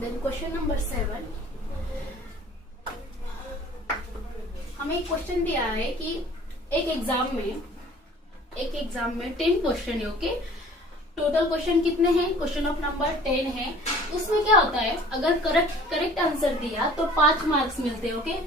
Then question number 7, हमें एक question दिया है कि एक एग्जाम में 10 क्वेश्चन है। ओके, टोटल क्वेश्चन कितने हैं? क्वेश्चन ऑफ नंबर 10 है। उसमें क्या होता है, अगर करेक्ट आंसर दिया तो 5 मार्क्स मिलते हैं। Okay,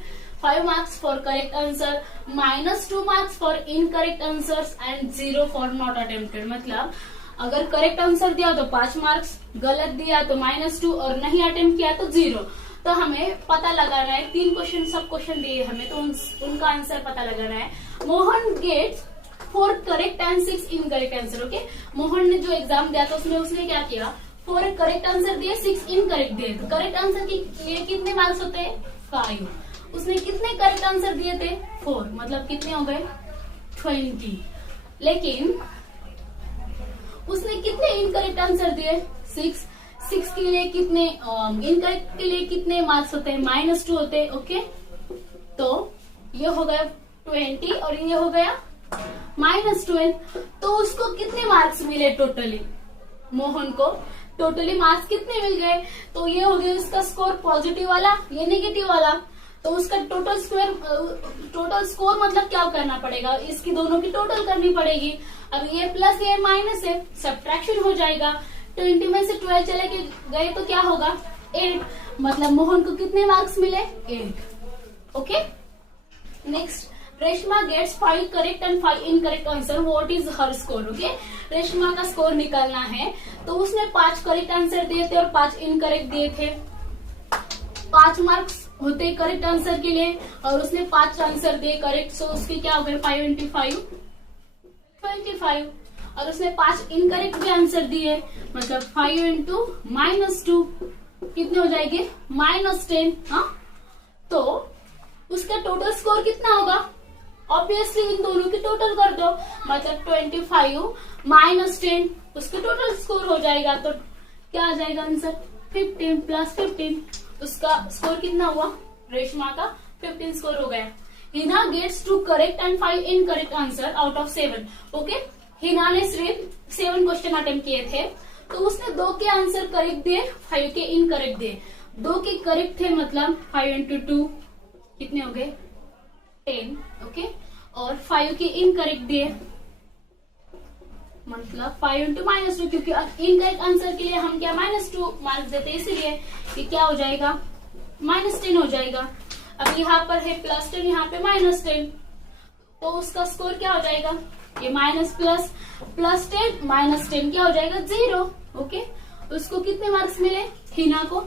5 marks for correct answer, -2 marks for incorrect answers and 0 for not attempted. मतलब अगर करेक्ट आंसर दिया तो 5 मार्क्स, गलत दिया तो -2 और नहीं अटेम्प्ट किया तो 0। तो हमें पता लगाना है, 3 क्वेश्चन सब क्वेश्चन दिए हमें, तो उनका आंसर पता लगाना है। Mohan gets 4 correct and 6 incorrect answer. Okay, Mohan ने जो एग्जाम दिया था उसमें उसने क्या किया, 4 करेक्ट आंसर दिए, 6 इनकरेक्ट दिए। तो करेक्ट आंसर के लिए कितने मार्क्स होते हैं? 5। उसने कितने करेक्ट आंसर दिए थे? 4, मतलब कितने हो गए? 20। लेकिन उसने कितने इनकरेक्ट आंसर दिए? 6 के लिए कितने इनकरेक्ट के लिए कितने मार्क्स होते हैं? -2 होते हैं। ओके, तो ये हो गया 20 और ये हो गया -12। तो उसको कितने मार्क्स मिले टोटली? मोहन को टोटली मार्क्स कितने मिल गए? तो ये हो गया उसका स्कोर पॉजिटिव वाला, ये नेगेटिव वाला। तो उसका टोटल स्कोर मतलब क्या करना पड़ेगा, इसकी दोनों की टोटल करनी पड़ेगी। अब ये प्लस ये माइनस है, सब्ट्रैक्शन हो जाएगा। 20 में से 12 चले गए तो क्या होगा? 8। मतलब मोहन को कितने मार्क्स मिले? 8। Okay, next, Reshma gets 5 correct and 5 incorrect answer, what is her score? Okay, Reshma का स्कोर निकालना है। तो उसने 5 करेक्ट आंसर दिए थे और 5 इनकरेक्ट दिए थे। 5 मार्क्स होते करेक्ट आंसर के लिए और उसने 5 आंसर दिए करेक्ट, सो उसके क्या हो गए? 5 × 5 25। और उसने 5 इनकरेक्ट भी आंसर दिए, मतलब 5 × -2 कितने हो जाएंगे? -10। हाँ, तो उसका टोटल स्कोर कितना होगा? ऑब्वियसली इन दोनों की टोटल कर दो, मतलब 25 - 10 उसके टोटल स्कोर हो जाएगा। तो क्या आ जाएगा आंसर? 15 + 15। उसका स्कोर कितना हुआ? रेशमा का 15 स्कोर हो गया। Hina gets 2 correct and 5 incorrect answer out of 7। Okay, Hina ने सिर्फ 7 क्वेश्चन अटेम्प्ट किए थे, तो उसने 2 के आंसर करेक्ट दिए, 5 के इनकरेक्ट दिए। 2 के करेक्ट थे, मतलब 5 × 2 कितने हो गए? 10। ओके, और 5 के इनकरेक्ट दिए, मतलब 5 × -2, क्योंकि इनकरेक्ट आंसर के लिए हम क्या -2 मार्क्स देते हैं, इसीलिए ये क्या हो जाएगा? -10 हो जाएगा। अब यहाँ पर है +10, यहाँ पे -10, तो उसका स्कोर क्या हो जाएगा? ये माइनस प्लस +10 -10 क्या हो जाएगा? 0। ओके, उसको कितने मार्क्स मिले? हिना को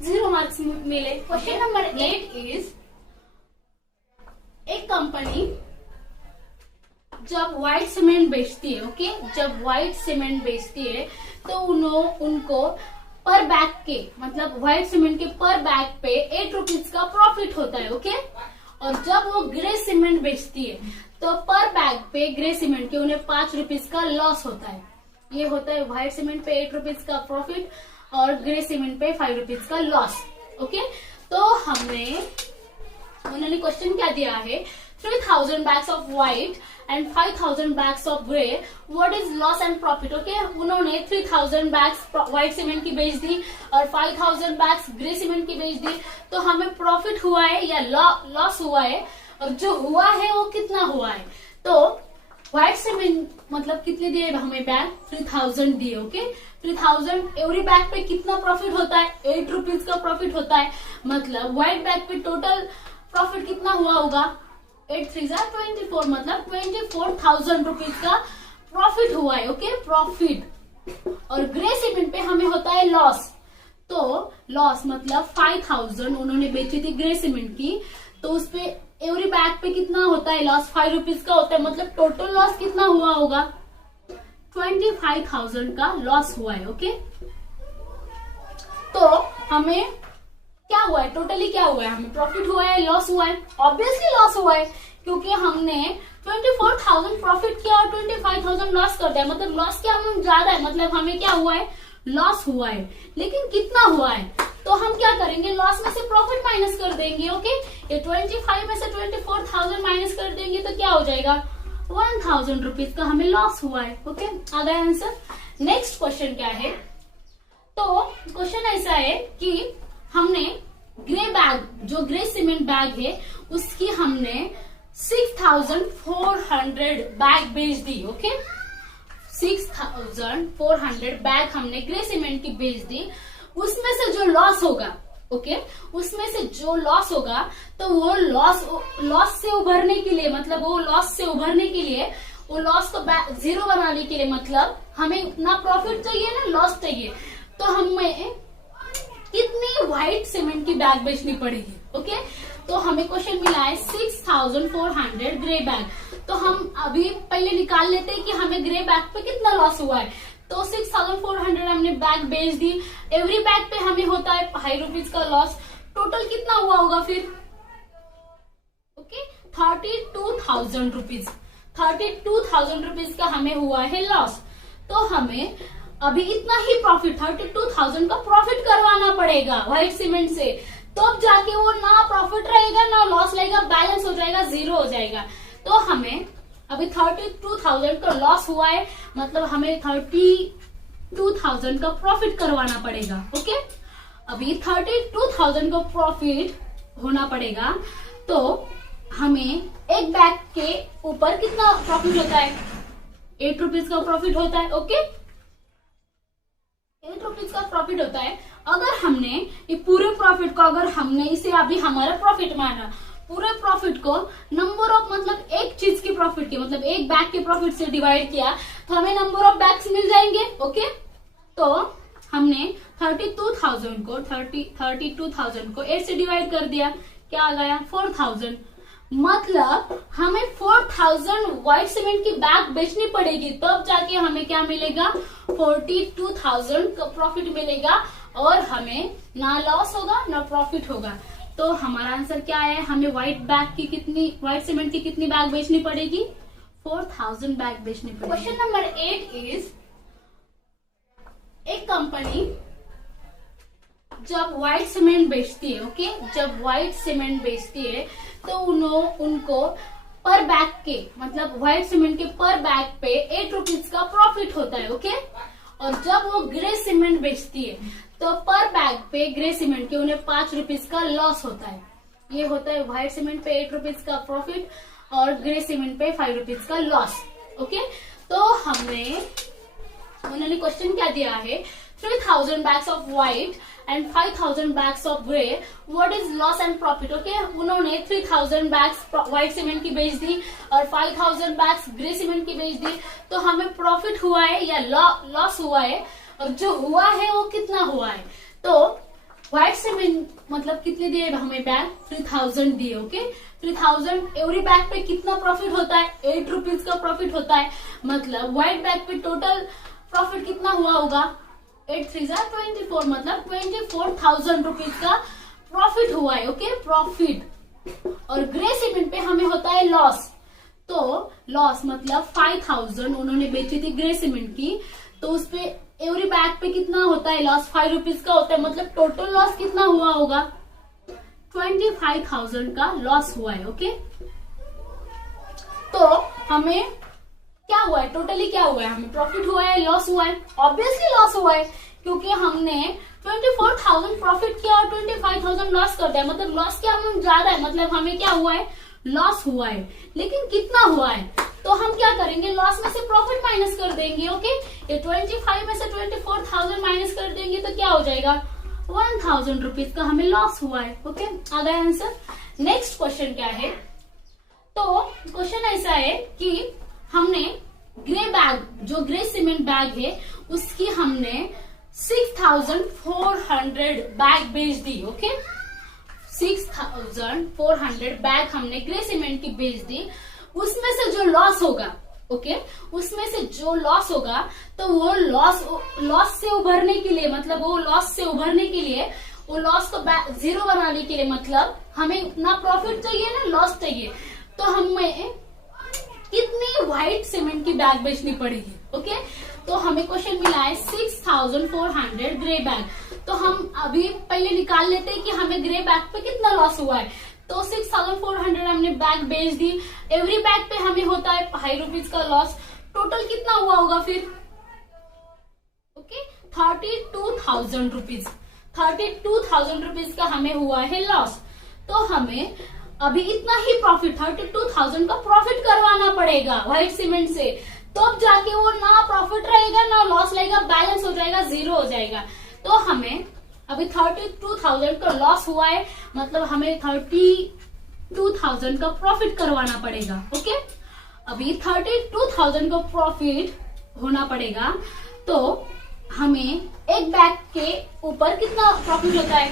0 मार्क्स मिले। क्वेश्चन नंबर 8 इज, एक कंपनी जब व्हाइट सीमेंट बेचती है, ओके, जब व्हाइट सीमेंट बेचती है तो उनको पर बैग के, मतलब व्हाइट सीमेंट के पर बैग पे 8 रुपीज का प्रॉफिट होता है। ओके, और जब वो ग्रे सीमेंट बेचती है तो पर बैग पे ग्रे सीमेंट के उन्हें 5 रुपीज का लॉस होता है। ये होता है व्हाइट सीमेंट पे 8 रुपीज का प्रॉफिट और ग्रे सीमेंट पे 5 रुपीज का लॉस। ओके, तो उन्होंने क्वेश्चन क्या दिया है, 3000 bags of white and 5000 bags of grey, what is loss and profit? Okay, उन्होंने 3000 bags व्हाइट सीमेंट की बेच दी और 5000 bags ग्रे सीमेंट की बेच दी। तो हमें प्रॉफिट हुआ है या लॉस हुआ है, और जो हुआ है वो कितना हुआ है? तो व्हाइट सीमेंट मतलब कितने दिए हमें बैग? 3000 दिए। ओके, 3000 एवरी बैग पे कितना प्रॉफिट होता है? 8 रुपीज का प्रॉफिट होता है। मतलब व्हाइट बैग पे टोटल प्रॉफिट कितना हुआ होगा? 8 3 24, मतलब 24,000 रुपीज का प्रॉफिट हुआ है। Okay, profit. और ग्रे सीमेंट पे हमें होता है लॉस। तो लॉस मतलब 5000 उन्होंने बेची थी ग्रे सीमेंट की, तो उसपे एवरी बैग पे कितना होता है लॉस? 5 रुपीज का होता है। मतलब टोटल लॉस कितना हुआ होगा? 25,000 का लॉस हुआ है। ओके, तो हमें क्या हुआ है? टोटली क्या हुआ है? हमें प्रॉफिट हुआ है, लॉस हुआ है? ऑब्वियसली लॉस हुआ है, क्योंकि हमने 24,000 प्रॉफिट किया और 25,000 लॉस कर दिया। मतलब लॉस क्या अमाउंट ज्यादा है, मतलब हमें क्या हुआ है? लॉस हुआ है। लेकिन कितना हुआ है? तो हम क्या करेंगे? लॉस में से प्रॉफिट माइनस कर देंगे। ओके, ये 25 में से 24,000 माइनस कर देंगे तो क्या हो जाएगा? 1000 रुपीज का हमें लॉस हुआ है। ओके, आ गया आंसर। नेक्स्ट क्वेश्चन क्या है? तो क्वेश्चन ऐसा है कि हमने ग्रे बैग, जो ग्रे सीमेंट बैग है, उसकी हमने 6,400 बैग बेच दी। ओके, 6,400 बैग हमने ग्रे सीमेंट की बेच दी। उसमें से जो लॉस होगा, ओके, उसमें से जो लॉस होगा, तो वो लॉस से उभरने के लिए, मतलब वो लॉस से उभरने के लिए, वो लॉस को जीरो बनाने के लिए, मतलब हमें ना प्रॉफिट चाहिए ना लॉस चाहिए, तो हमें कितनी व्हाइट सीमेंट की बैग बेचनी पड़ेगी। ओके, तो हमें क्वेश्चन मिला है 6,400 ग्रे बैग। तो हम अभी पहले निकाल लेते हैं कि हमें ग्रे बैग पे कितना लॉस हुआ है। तो 6,400 हमने बैग बेच दी। एवरी बैग पे हमें होता है ₹5 का लॉस। टोटल कितना हुआ होगा फिर? Okay, 32,000 rupees. 32,000 रुपीज का हमें हुआ है लॉस। तो हमें अभी इतना ही प्रॉफिट, 32,000 का प्रॉफिट करवाना पड़ेगा व्हाइट सीमेंट से, तब जाके वो ना प्रॉफिट रहेगा ना लॉस रहेगा, बैलेंस हो जाएगा, जीरो हो जाएगा। तो हमें अभी 32,000 का लॉस हुआ है, मतलब हमें 32,000 का प्रॉफिट करवाना पड़ेगा। ओके, अभी 32,000 का प्रॉफिट होना पड़ेगा। तो हमें एक बैग के ऊपर कितना प्रॉफिट होता है? ₹8 का प्रॉफिट होता है। ओके, ₹8 का प्रॉफिट होता है। अगर हमने ये पूरे प्रॉफिट को, अगर हमने इसे अभी हमारा प्रॉफिट माना, पूरे प्रॉफिट को नंबर ऑफ, मतलब एक चीज की प्रॉफिट के, मतलब एक बैग के प्रॉफिट से डिवाइड किया, तो हमें नंबर ऑफ बैग्स मिल जाएंगे। ओके, तो हमने 32,000 को 8 से डिवाइड कर दिया, क्या आ गया? 4,000। मतलब हमें 4,000 व्हाइट सीमेंट की बैग बेचनी पड़ेगी, तब जाके हमें क्या मिलेगा? 42,000 का प्रॉफिट मिलेगा, और हमें ना लॉस होगा ना प्रॉफिट होगा। तो हमारा आंसर क्या है? हमें व्हाइट सीमेंट की कितनी बैग बेचनी पड़ेगी? 4,000 बैग बेचनी पड़ेगी। क्वेश्चन नंबर 8 इज, एक कंपनी जब व्हाइट सीमेंट बेचती है, ओके, जब व्हाइट सीमेंट बेचती है, तो उनको पर बैग के, मतलब व्हाइट सीमेंट के पर बैग पे ₹8 का प्रॉफिट होता है। ओके, और जब वो ग्रे सीमेंट बेचती है, तो पर बैग पे ग्रे सीमेंट के उन्हें ₹5 का लॉस होता है। ये होता है व्हाइट सीमेंट पे ₹8 का प्रॉफिट और ग्रे सीमेंट पे ₹5 का लॉस। ओके, तो उन्होंने क्वेश्चन क्या दिया है? 3,000 bags of white and 5,000 bags of grey. What is loss and profit? Okay, उन्होंने 3,000 bags व्हाइट सीमेंट की बेच दी और 5,000 bags ग्रे सीमेंट की बेच दी। तो हमें प्रॉफिट हुआ है या लॉस हुआ है, और जो हुआ है वो कितना हुआ है? तो व्हाइट सीमेंट मतलब कितने दिए हमें बैग? 3,000 दिए। ओके, 3,000 एवरी बैग पे कितना प्रॉफिट होता है? ₹8 का प्रॉफिट होता है। मतलब व्हाइट बैग पे टोटल प्रॉफिट कितना हुआ होगा? 8 3 24, मतलब 24,000 रुपीज का प्रॉफिट हुआ है। Okay, profit. और ग्रे सीमेंट पे हमें होता है लॉस। तो लॉस मतलब 5,000 उन्होंने बेची थी ग्रे सीमेंट की, तो उसपे एवरी बैग पे कितना होता है लॉस? ₹5 का होता है। मतलब टोटल लॉस कितना हुआ होगा? 25,000 का लॉस हुआ है। ओके, तो हमें क्या हुआ है? टोटली क्या हुआ है? हमें प्रॉफिट हुआ है, लॉस हुआ है? ऑब्वियसली लॉस हुआ है, क्योंकि हमने 24,000 प्रॉफिट किया और 25,000 लॉस कर दिया। मतलब लॉस क्या अमाउंट ज्यादा है, मतलब हमें क्या हुआ है? लॉस हुआ है। लेकिन कितना हुआ है? तो हम क्या करेंगे? लॉस में से प्रॉफिट माइनस कर देंगे। ओके, ये 25 में से 24,000 माइनस कर देंगे तो क्या हो जाएगा? 1,000 रुपीज का हमें लॉस हुआ है। ओके, आ गया आंसर। नेक्स्ट क्वेश्चन क्या है? तो क्वेश्चन ऐसा है कि हमने ग्रे बैग, जो ग्रे सीमेंट बैग है, उसकी हमने 6,400 बैग बेच दी। ओके, 6,400 बैग हमने ग्रे सीमेंट की बेच दी। उसमें से जो लॉस होगा, ओके, उसमें से जो लॉस होगा, तो वो लॉस से उभरने के लिए, मतलब वो लॉस से उभरने के लिए, वो लॉस को जीरो बनाने के लिए, मतलब हमें ना प्रॉफिट चाहिए ना लॉस चाहिए, तो हमें कितनी व्हाइट सीमेंट की बैग बेचनी पड़ेगी। ओके, तो हमें क्वेश्चन मिला है 6,400 ग्रे बैग। तो हम अभी पहले निकाल लेते हैं कि हमें ग्रे बैग पे कितना लॉस हुआ है। तो 6,400 हमने बैग बेच दी। एवरी बैग पे हमें होता है ₹5 का लॉस। टोटल कितना हुआ होगा फिर? Okay, 32,000 rupees. 32,000 रुपीज का हमें हुआ है लॉस। तो हमें अभी इतना ही प्रॉफिट 32,000 का प्रॉफिट करवाना पड़ेगा व्हाइट सीमेंट से, तब जाके वो ना प्रॉफिट रहेगा ना लॉस रहेगा, बैलेंस हो जाएगा, जीरो हो जाएगा। तो हमें अभी 32,000 का लॉस हुआ है, मतलब हमें 32,000 का प्रॉफिट करवाना पड़ेगा। ओके, अभी 32,000 का प्रॉफिट होना पड़ेगा। तो हमें एक बैग के ऊपर कितना प्रॉफिट होता है?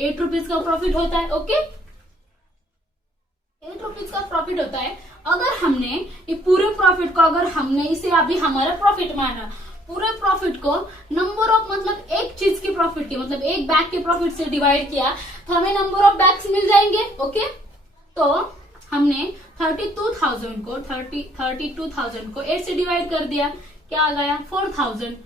8 रुपीज का प्रॉफिट होता है। ओके, 8 रुपीज का प्रॉफिट होता है। अगर हमने ये पूरे प्रॉफिट को, अगर हमने इसे अभी हमारा प्रॉफिट माना, पूरे प्रॉफिट को नंबर ऑफ, मतलब एक चीज की प्रॉफिट की, मतलब एक बैग के प्रॉफिट से डिवाइड किया तो हमें नंबर ऑफ बैग्स मिल जाएंगे। ओके, तो हमने 32,000 को 8 से डिवाइड कर दिया, क्या आ गया? 4,000।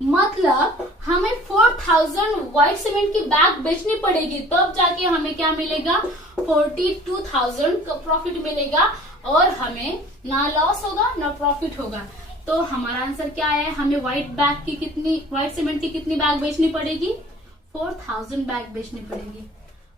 मतलब हमें 4,000 व्हाइट सीमेंट की बैग बेचनी पड़ेगी, तब जाके हमें क्या मिलेगा? 42,000 का प्रॉफिट मिलेगा, और हमें ना लॉस होगा ना प्रॉफिट होगा। तो हमारा आंसर क्या है? हमें व्हाइट सीमेंट की कितनी बैग बेचनी पड़ेगी? 4,000 बैग बेचनी पड़ेगी।